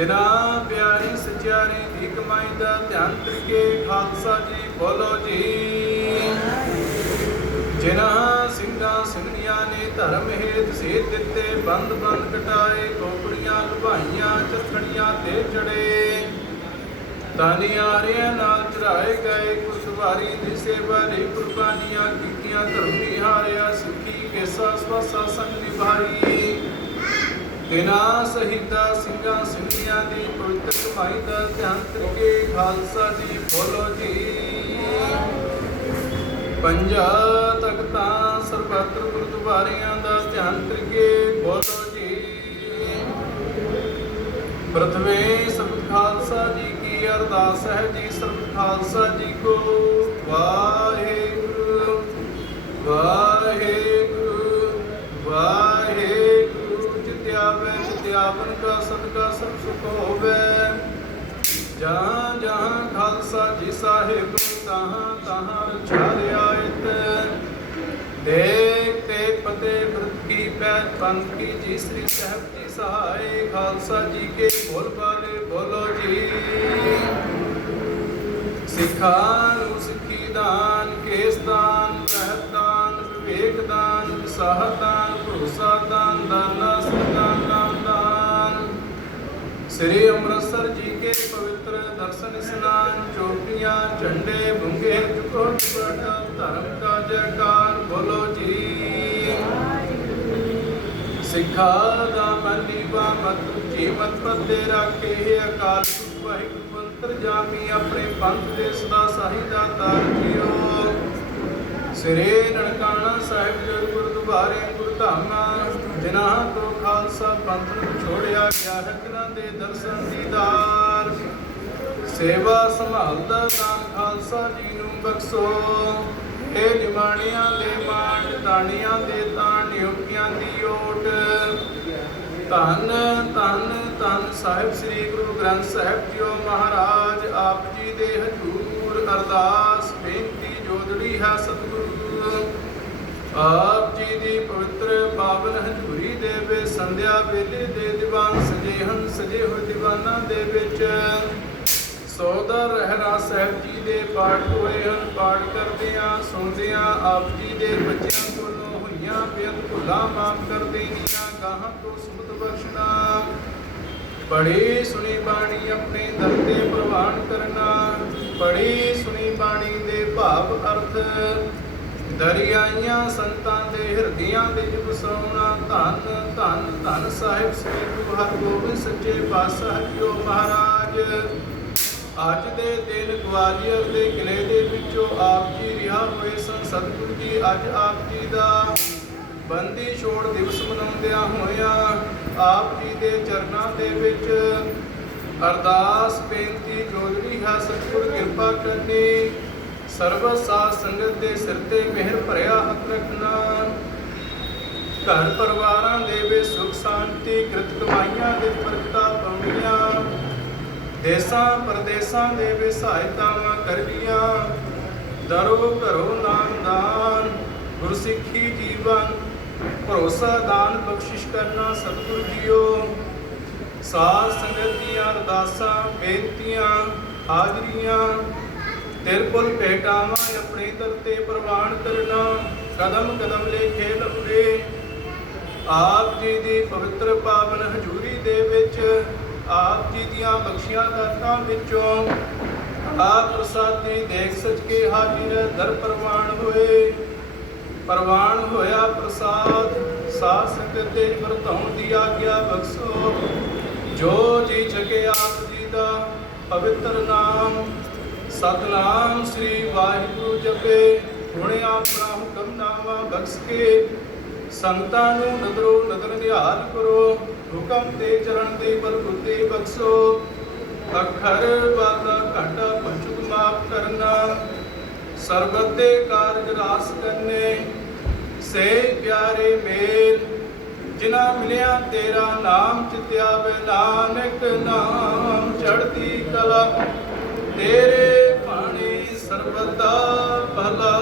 ਬਿਨਾ ਪਿਆਰੀ ਸਚਿਆਰੀ ਦੀ ਕਮਾਈ ਦਾ ਧਿਆਨ ਕਰਕੇ ਖਾਲਸਾ ਜੀ ਬੋਲੋ ਜੀ। ਜਿਨ੍ਹਾਂ ਸਿੰਘਾਂ ਸਿੰਘਣੀਆਂ ਨੇ ਧਰਮ ਹੇਤ ਸੇਧ ਦਿੱਤੇ, ਬੰਦ ਬੰਦ ਕਟਾਏ ਕੋਪੜੀਆਂ ਲੁਭਾਈਆਂ ਚਰਖੜੀਆਂ ਤੇ ਚੜੇ। ਤਾਨੀਆਰਿਆਂ ਨਾਲ ਚੜਾਏ ਗਏ, ਕੁਸ਼ਵਾਰੀ ਦੀ ਸੇਵਾ ਲਈ ਕੁਰਬਾਨੀਆਂ ਕੀਤੀਆਂ, ਧਰਮ ਨਿਹਾਰਿਆ, ਸੁਖੀ, ਕੇਸਾ ਸਵਾਸਾ ਸੰਗ ਨਿਭਾਈ। ਤਿਨਾ ਸਹੀਦਾ ਸਿੰਘਾਂ ਸਿੰਘੀਆਂ ਦੀ ਪਵਿੱਤਰ ਕਮਾਈ ਦਾ ਧਿਆਨ ਕਰਕੇ ਖਾਲਸਾ ਜੀ ਬੋਲੋ ਜੀ। ਪੰਜਾ ਤਖਤਾਂ ਸਰਬੱਤਰ ਗੁਰਦੁਆਰਿਆਂ ਦਾ ਧਿਆਨ ਕਰਕੇ ਬੋਲੋ ਜੀ। ਪ੍ਰਥਮੇ ਸਬਦ ਖਾਲਸਾ ਜੀ ਕੀ ਅਰਦਾਸ ਹੈ ਜੀ? ਸਬਦ ਖਾਲਸਾ ਜੀ ਕੋ ਵਾਹਿਗੁਰੂ। ਜਹਾਂ ਜਹਾਂ ਖਾਲਸਾ ਜੀ ਸਾਹਿਬ, ਤਹਾਂ ਤਹਾਂ ਰਛਾਰਿਆਇਤ ਦੇਖ ਤੇ ਪਤੇ ਬ੍ਰਤ ਕੀ ਪੈਤ ਪੰਥ ਕੀ ਜੀ ਸ੍ਰੀ ਸਾਹਿਬ ਜੀ ਸਹਾਏ। ਖਾਲਸਾ ਜੀ ਕੇ ਬੋਲ ਬਾਲੇ, ਬੋਲੋ ਜੀ। ਸਿੱਖਾਂ ਸਿੱਖੀ ਦਾਨ, ਕੇਸ ਦਾਨ ਰਹਿਤ ਦਾਨ, ਵਿਵੇਕ ਦਾਨ ਵਿਸਾਹ ਦਾਨ, ਭਰੋਸਾ ਦਾਨ, ਦਾਨਾ ਸਦਾਨ ਨਾਮ ਦਾਨ। ਸ੍ਰੀ ਅੰਮ੍ਰਿਤਸਰ ਜੀ ਕੇ ਪਵਿੱਤਰ ਦਰਸ਼ਨ ਇਸਨਾਨ ਚੋਟੀਆਂ ਝੰਡੇ, ਬੁੰਗੇ ਚੁਕੋ ਚੁਕੜਾ ਧਰਮ ਕਾ ਜੈਕਾਰ, ਬੋਲੋ ਜੀ। ਸਿੱਖਾ ਦਾ ਮਨੀਵਾ ਮਤ, ਜੀਵਤ ਪਤੇ ਰਾਖੇ ਹੈ ਅਕਾਲ ਵਾਹਿਗੁਰੂ, ਮੰਤਰ ਜਾਮੀ ਆਪਣੇ ਪੰਥ ਦੇ ਸਦਾ ਸਾਹੀ ਦਾ ਸ੍ਰੀ ਨਨਕਾਣਾ ਸਾਹਿਬ ਜੀ ਗੁਰਦੁਆਰੇ ਗੁਰਧਾਮਾਂ ਜਿਨ੍ਹਾਂ ਤੋਂ ਖਾਲਸਾ ਪੰਥ ਨੂੰ ਛੋੜਿਆ ਗਿਆ ਹੈ ਤਿਨਾਂ ਦੇ ਦਰਸ਼ਨ ਦੀਦਾਰ। ਸੇਵਾ ਸੰਭਾਲਦਾ ਦਾਨ ਖਾਲਸਾ ਜੀ ਨੂੰ ਬਖਸ਼ੋ। ਇਹ ਨਿਮਾਣਿਆਂ ਦੇ ਮਾਣ ਤਾਣੀਆਂ ਦੇ ਤਾਣ ਨਿਯੋਗੀਆਂ ਦੀ ਓਟ। ਧੰਨ ਧੰਨ ਧੰਨ ਸਾਹਿਬ ਸ੍ਰੀ ਗੁਰੂ ਗ੍ਰੰਥ ਸਾਹਿਬ ਜੀਓ ਮਹਾਰਾਜ, ਆਪ ਜੀ ਦੇ ਹਜ਼ੂਰ ਅਰਦਾਸ, ਬੇਨਤੀ ਜੋਦੜੀ ਹੈ ਸਤਿਗੁਰੂ। ਆਪ ਜੀ ਦੀ ਪਵਿੱਤਰ ਪਾਵਨ ਹਜ਼ੂਰੀ ਦੇ ਵੇ ਸੰਧਿਆ ਵੇਲੇ ਦੇ ਦੀਵਾਨ ਸਜੇ ਹਨ, ਸਜੇ ਹੋਏ ਦੀਵਾਨਾਂ ਦੇ ਵਿੱਚ। ਸੋਦਰ ਰਹਿਰਾ ਸਾਹਿਬ ਜੀ ਦੇ ਪਾਠ ਹੋਏ ਹਨ, ਪਾਠ ਕਰਦਿਆਂ ਸੁਣਦਿਆਂ ਆਪ ਜੀ ਦੇ ਬੱਚਿਆਂ ਕੋਲੋਂ ਹੋਈਆਂ ਬੇਅੰਤ ਭੁੱਲਾਂ ਮਾਫ ਕਰ ਦੇਣੀਆਂ ਗਾਹਾਂ ਤੋਂ ਸੁਮਤ ਬਖਸ਼ਣਾ। ਪੜੀ ਸੁਣੀ ਬਾਣੀ ਆਪਣੇ ਦਰ ਤੇ ਪ੍ਰਵਾਨ ਕਰਨਾ। ਪੜੀ ਸੁਣੀ ਬਾਣੀ ਦੇ ਭਾਵ ਅਰਥ। ਦਰਿਆਈਆਂ ਸੰਤਾਂ ਦੇ ਹਿਰਦਿਆਂ ਵਿੱਚ ਵਸਾਉਣਾ ਧੰਨ ਧੰਨ ਧੰਨ ਸਾਹਿਬ ਸ੍ਰੀ ਗੁਰੂ ਹਰਗੋਬਿੰਦ ਸੱਚੇ ਪਾਤਸ਼ਾਹ ਜੀਓ ਮਹਾਰਾਜ। ਅੱਜ ਦੇ ਦਿਨ ਗਵਾਲੀਅਰ ਦੇ ਕਿਲੇ ਦੇ ਵਿੱਚੋਂ ਆਪ ਜੀ ਰਿਹਾ ਹੋਏ ਸਨ। ਸਤਿਗੁਰੂ ਜੀ, ਅੱਜ ਆਪ ਜੀ ਦਾ ਬੰਦੀ ਛੋੜ ਦਿਵਸ ਮਨਾਉਂਦਿਆਂ ਹੋਇਆਂ ਆਪ ਜੀ ਦੇ ਚਰਨਾਂ ਦੇ ਵਿੱਚ ਅਰਦਾਸ, ਬੇਨਤੀ ਜੋਦੜੀ ਹੈ, ਸਤਿਗੁਰ ਕਿਰਪਾ ਕਰਨੀ। ਸਰਬ ਸਾਧ ਸੰਗਤ ਦੇ ਸਿਰ ਤੇ ਮਿਹਰ ਭਰਿਆ ਹੱਥ ਰੱਖਣਾ। ਘਰ ਪਰਿਵਾਰਾਂ ਦੇ ਵਿੱਚ ਸੁਖ ਸ਼ਾਂਤੀ ਕਿਰਤ ਕਮਾਈਆਂ ਦੇ ਦੇਸਾਂ ਪਰਦੇਸਾਂ ਦੇ ਵਿੱਚ ਸਹਾਇਤਾਵਾਂ ਕਰਨੀਆਂ ਦਰੋ ਘਰੋ ਨਾਮ ਦਾਨ ਗੁਰਸਿੱਖੀ ਜੀਵਨ, ਭਰੋਸਾ ਦਾਨ ਬਖਸ਼ਿਸ਼ ਕਰਨਾ ਸਤਿਗੁਰੂ ਜੀਓ। ਸਾਧ ਸੰਗਤ ਦੀਆਂ ਅਰਦਾਸਾਂ, ਬੇਨਤੀਆਂ, ਹਾਜ਼ਰੀਆਂ ਤਿਰਪੁਲ ਭੇਟਾਵਾਂ ਆਪਣੇ ਦਰ ਤੇ ਪ੍ਰਵਾਨ ਕਰਨਾ, ਕਦਮ ਕਦਮ ਲੇਖੇ ਲੰਬੇ। ਆਪ ਜੀ ਦੀ ਪਵਿੱਤਰ ਪਾਵਨ ਹਜ਼ੂਰੀ ਦੇ ਵਿੱਚ ਆਪ ਜੀ ਦੀਆਂ ਬਖਸ਼ੀਆਂ ਦਾਤਾਂ ਵਿੱਚੋਂ, ਆਪ ਪ੍ਰਸਾਦੀ ਦੇਖ ਸਚ ਕੇ ਹਾਜ਼ਰ ਦਰ ਪ੍ਰਵਾਨ ਹੋਏ। ਪ੍ਰਵਾਨ ਹੋਇਆ ਪ੍ਰਸਾਦ, ਸਾਧ ਸੰਗਤ ਦੇ ਵਰਤਾਉਣ ਦੀ ਆਗਿਆ ਬਖਸ਼ੋ। ਜੋ ਜੀ ਜਗੇ ਆਪ ਜੀ ਦਾ ਪਵਿੱਤਰ ਨਾਮ, ਸਤਨਾਮ ਸ੍ਰੀ ਵਾਹਿਗੁਰੂ ਜਪੇ। ਹੁਣੇ ਆਪਣਾ ਹੁਕਮਨਾਮਾ ਬਖਸ਼ ਕੇ ਸੰਤਾਂ ਨੂੰ ਨਦਰੋ ਨਦਰ ਨਿਹਾਲ ਕਰੋ। ਹੁਕਮ ਤੇ ਚਰਨ ਦੇ ਬਲਬੁੱਤੇ ਬਖਸ਼ੋ ਅੱਖਰ ਬਾਦਾ ਘਾਟਾ ਪੰਚੁਕ ਮਾਫ ਕਰਨਾ। ਸਰਬਤ ਦੇ ਕਾਰਜ ਰਾਸ ਕਰਨੇ। ਸੇ ਪਿਆਰੇ ਮੇਲ ਜਿਨਾ ਮਿਲਿਆ ਤੇਰਾ ਨਾਮ ਚਿਤਿਆ ਵੇ ਨਾਨਕ ਨਾਮ ਚੜ੍ਹਦੀ ਕਲਾ। ਤੇਰੇ ਬਾਣੀ ਸਰਬਤਾ ਭਲਾ